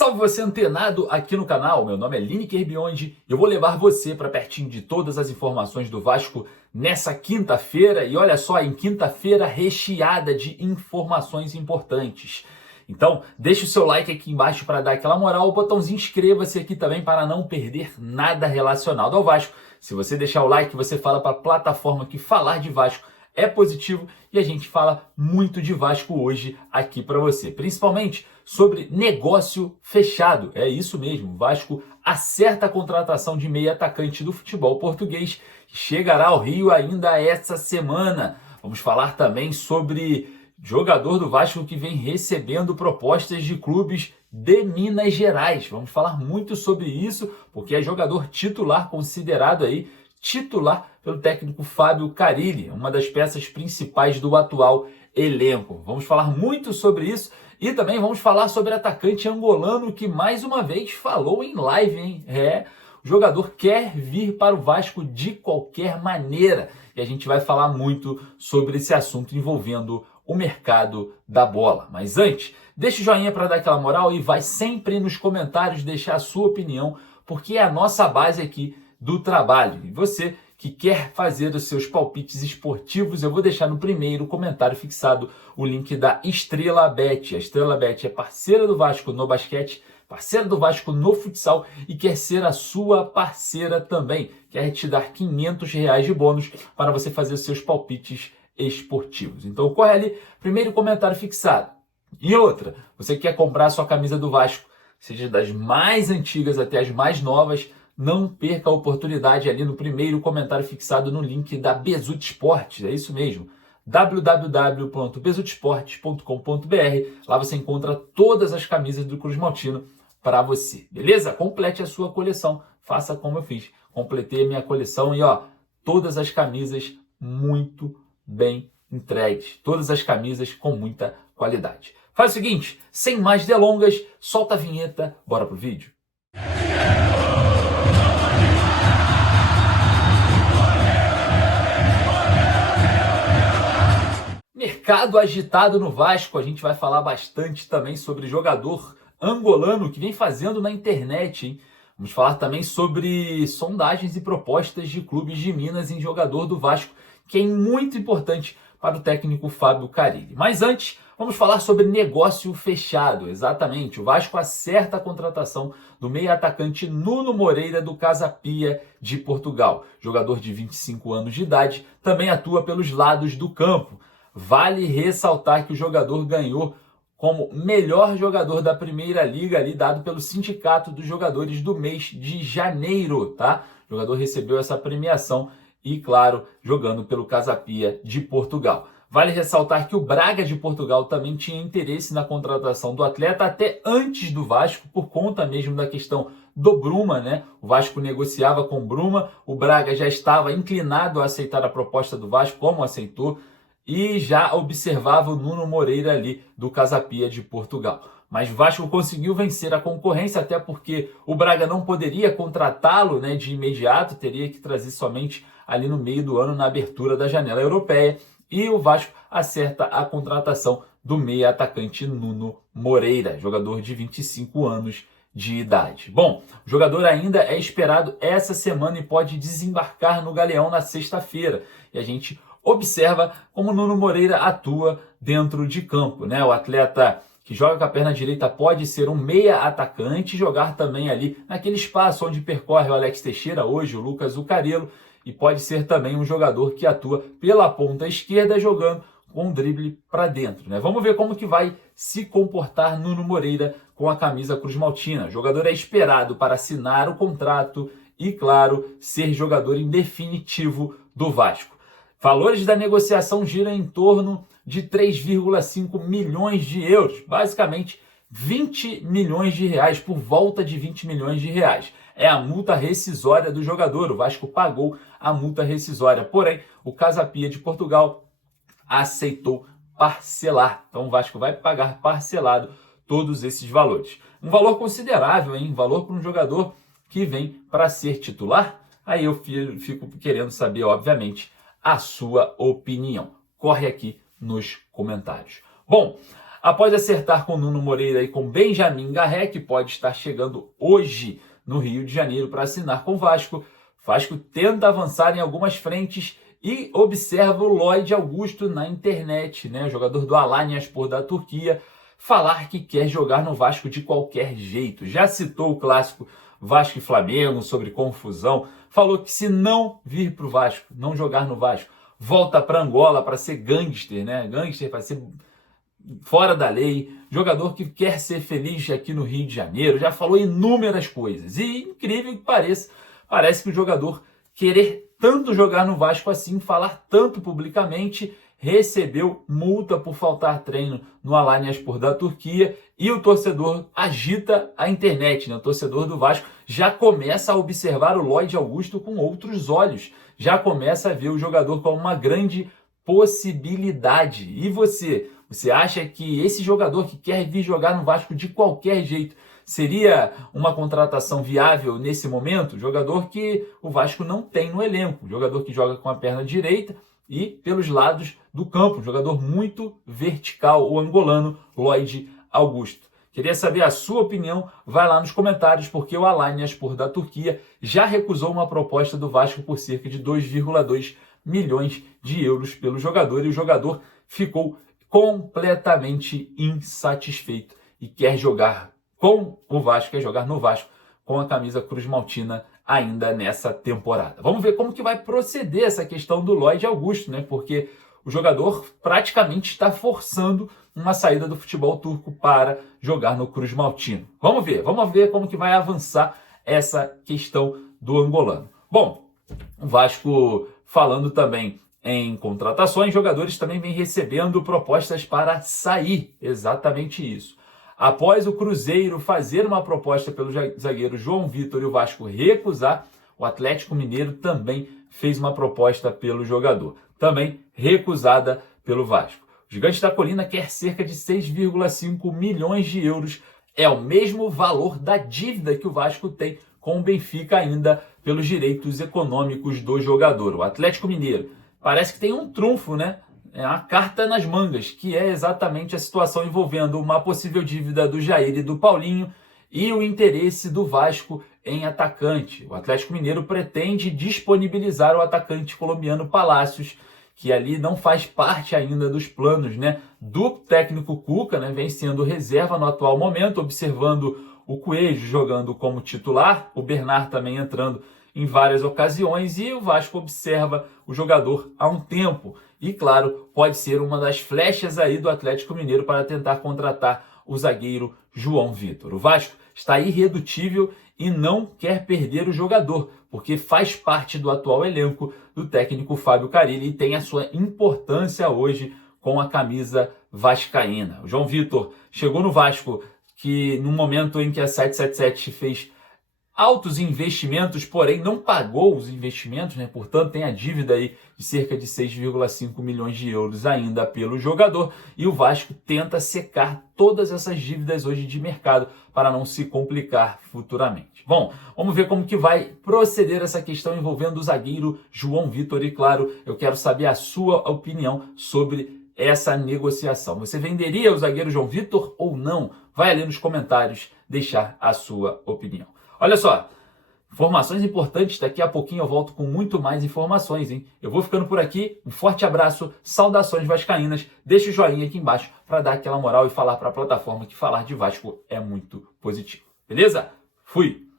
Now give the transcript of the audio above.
Salve você antenado aqui no canal, meu nome é Lineker Biondi e eu vou levar você para pertinho de todas as informações do Vasco nessa quinta-feira. E olha só, em quinta-feira recheada de informações importantes. Então, deixa o seu like aqui embaixo para dar aquela moral, o botãozinho inscreva-se aqui também para não perder nada relacionado ao Vasco. Se você deixar o like, você fala para a plataforma que falar de Vasco é positivo e a gente fala muito de Vasco hoje aqui para você, principalmente sobre negócio fechado. É isso mesmo, o Vasco acerta a contratação de meio atacante do futebol português, que chegará ao Rio ainda essa semana. Vamos falar também sobre jogador do Vasco que vem recebendo propostas de clubes de Minas Gerais. Vamos falar muito sobre isso, porque é jogador titular, considerado aí titular pelo técnico Fábio Carille, uma das peças principais do atual elenco. Vamos falar muito sobre isso e também vamos falar sobre atacante angolano que mais uma vez falou em live, hein? O jogador quer vir para o Vasco de qualquer maneira e a gente vai falar muito sobre esse assunto envolvendo o mercado da bola. Mas antes, deixa o joinha para dar aquela moral e vai sempre nos comentários deixar a sua opinião, porque é a nossa base aqui do trabalho. E você que quer fazer os seus palpites esportivos, eu vou deixar no primeiro comentário fixado o link da Estrela Bet. A Estrela Bet é parceira do Vasco no basquete, parceira do Vasco no futsal e quer ser a sua parceira também. Quer te dar R$500 de bônus para você fazer os seus palpites esportivos. Então corre ali, primeiro comentário fixado. E outra, você quer comprar a sua camisa do Vasco, seja das mais antigas até as mais novas, não perca a oportunidade ali no primeiro comentário fixado no link da Bezutti Esportes, é isso mesmo, www.bezutiesportes.com.br. Lá você encontra todas as camisas do Cruz Maltino para você, beleza? Complete a sua coleção, faça como eu fiz, completei a minha coleção e ó, todas as camisas muito bem entregues, todas as camisas com muita qualidade. Faz o seguinte, sem mais delongas, solta a vinheta, bora pro vídeo. Mercado agitado no Vasco, a gente vai falar bastante também sobre jogador angolano que vem fazendo na internet, hein? Vamos falar também sobre sondagens e propostas de clubes de Minas em jogador do Vasco, que é muito importante para o técnico Fábio Carille. Mas antes, vamos falar sobre negócio fechado. Exatamente, o Vasco acerta a contratação do meio atacante Nuno Moreira do Casa Pia de Portugal. Jogador de 25 anos de idade, também atua pelos lados do campo. Vale ressaltar que o jogador ganhou como melhor jogador da Primeira Liga, ali dado pelo Sindicato dos Jogadores do mês de janeiro, tá? O jogador recebeu essa premiação e, claro, jogando pelo Casa Pia de Portugal. Vale ressaltar que o Braga de Portugal também tinha interesse na contratação do atleta até antes do Vasco, por conta mesmo da questão do Bruma, né? O Vasco negociava com o Bruma, o Braga já estava inclinado a aceitar a proposta do Vasco, como aceitou, e já observava o Nuno Moreira ali do Casa Pia de Portugal. Mas o Vasco conseguiu vencer a concorrência, até porque o Braga não poderia contratá-lo, né, de imediato, teria que trazer somente ali no meio do ano, na abertura da janela europeia, e o Vasco acerta a contratação do meia atacante Nuno Moreira, jogador de 25 anos de idade. Bom, o jogador ainda é esperado essa semana e pode desembarcar no Galeão na sexta-feira, e a gente observa como Nuno Moreira atua dentro de campo, né? O atleta que joga com a perna direita pode ser um meia atacante, jogar também ali naquele espaço onde percorre o Alex Teixeira hoje, o Lucas Zucarello, e pode ser também um jogador que atua pela ponta esquerda jogando com um drible para dentro, né? Vamos ver como que vai se comportar Nuno Moreira com a camisa Cruz Maltina. O jogador é esperado para assinar o contrato e, claro, ser jogador em definitivo do Vasco. Valores da negociação giram em torno de 3,5 milhões de euros, basicamente 20 milhões de reais, por volta de 20 milhões de reais. É a multa rescisória do jogador, o Vasco pagou a multa rescisória, porém o Casa Pia de Portugal aceitou parcelar, então o Vasco vai pagar parcelado todos esses valores. Um valor considerável, hein? Um valor para um jogador que vem para ser titular? Aí eu fico querendo saber, obviamente, a sua opinião. Corre aqui nos comentários. Bom, Após acertar com Nuno Moreira e com Benjamin Garré, que pode estar chegando hoje no Rio de Janeiro para assinar com o Vasco, Vasco tenta avançar em algumas frentes e observa o Lloyd Augusto na internet, né? O jogador do Alanyaspor da Turquia, falar que quer jogar no Vasco de qualquer jeito. Já citou o clássico Vasco e Flamengo sobre confusão, falou que se não vir para o Vasco, não jogar no Vasco, volta para Angola para ser gangster, né? Gangster para ser fora da lei, jogador que quer ser feliz aqui no Rio de Janeiro, já falou inúmeras coisas. E incrível que pareça, parece que o jogador querer tanto jogar no Vasco assim, falar tanto publicamente, recebeu multa por faltar treino no Alanyaspor da Turquia e o torcedor agita a internet, né? O torcedor do Vasco já começa a observar o Lloyd Augusto com outros olhos, já começa a ver o jogador como uma grande possibilidade. E você acha que esse jogador que quer vir jogar no Vasco de qualquer jeito seria uma contratação viável nesse momento? Jogador que o Vasco não tem no elenco, jogador que joga com a perna direita e pelos lados do campo, jogador muito vertical, o angolano Lloyd Augusto. Queria saber a sua opinião, vai lá nos comentários, porque o Alanyaspor da Turquia já recusou uma proposta do Vasco por cerca de 2,2 milhões de euros pelo jogador, e o jogador ficou completamente insatisfeito e quer jogar com o Vasco, quer jogar no Vasco com a camisa Cruz Maltina ainda nessa temporada. Vamos ver como que vai proceder essa questão do Lloyd Augusto, né? Porque o jogador praticamente está forçando uma saída do futebol turco para jogar no Cruz Maltino. Vamos ver como que vai avançar essa questão do angolano. Bom, o Vasco falando também em contratações, jogadores também vêm recebendo propostas para sair, exatamente isso. Após o Cruzeiro fazer uma proposta pelo zagueiro João Vitor e o Vasco recusar, o Atlético Mineiro também fez uma proposta pelo jogador, também recusada pelo Vasco. O Gigante da Colina quer cerca de 6,5 milhões de euros, é o mesmo valor da dívida que o Vasco tem com o Benfica ainda pelos direitos econômicos do jogador. O Atlético Mineiro parece que tem um trunfo, né? É uma carta nas mangas, que é exatamente a situação envolvendo uma possível dívida do Jair e do Paulinho e o interesse do Vasco em atacante. O Atlético Mineiro pretende disponibilizar o atacante colombiano Palacios, que ali não faz parte ainda dos planos, né, do técnico Cuca, né? Vem sendo reserva no atual momento, observando o Coelho jogando como titular, o Bernard também entrando em várias ocasiões, e o Vasco observa o jogador há um tempo. E, claro, pode ser uma das flechas aí do Atlético Mineiro para tentar contratar o zagueiro João Vitor. O Vasco está irredutível e não quer perder o jogador, porque faz parte do atual elenco do técnico Fábio Carille e tem a sua importância hoje com a camisa vascaína. O João Vitor chegou no Vasco que no momento em que a 777 fez altos investimentos, porém não pagou os investimentos, né? Portanto, tem a dívida aí de cerca de 6,5 milhões de euros ainda pelo jogador, e o Vasco tenta secar todas essas dívidas hoje de mercado para não se complicar futuramente. Bom, vamos ver como que vai proceder essa questão envolvendo o zagueiro João Vitor, e claro, eu quero saber a sua opinião sobre essa negociação. Você venderia o zagueiro João Vitor ou não? Vai ali nos comentários deixar a sua opinião. Olha só, informações importantes, daqui a pouquinho eu volto com muito mais informações, hein? Eu vou ficando por aqui, um forte abraço, saudações vascaínas, deixa o joinha aqui embaixo para dar aquela moral e falar para a plataforma que falar de Vasco é muito positivo, beleza? Fui!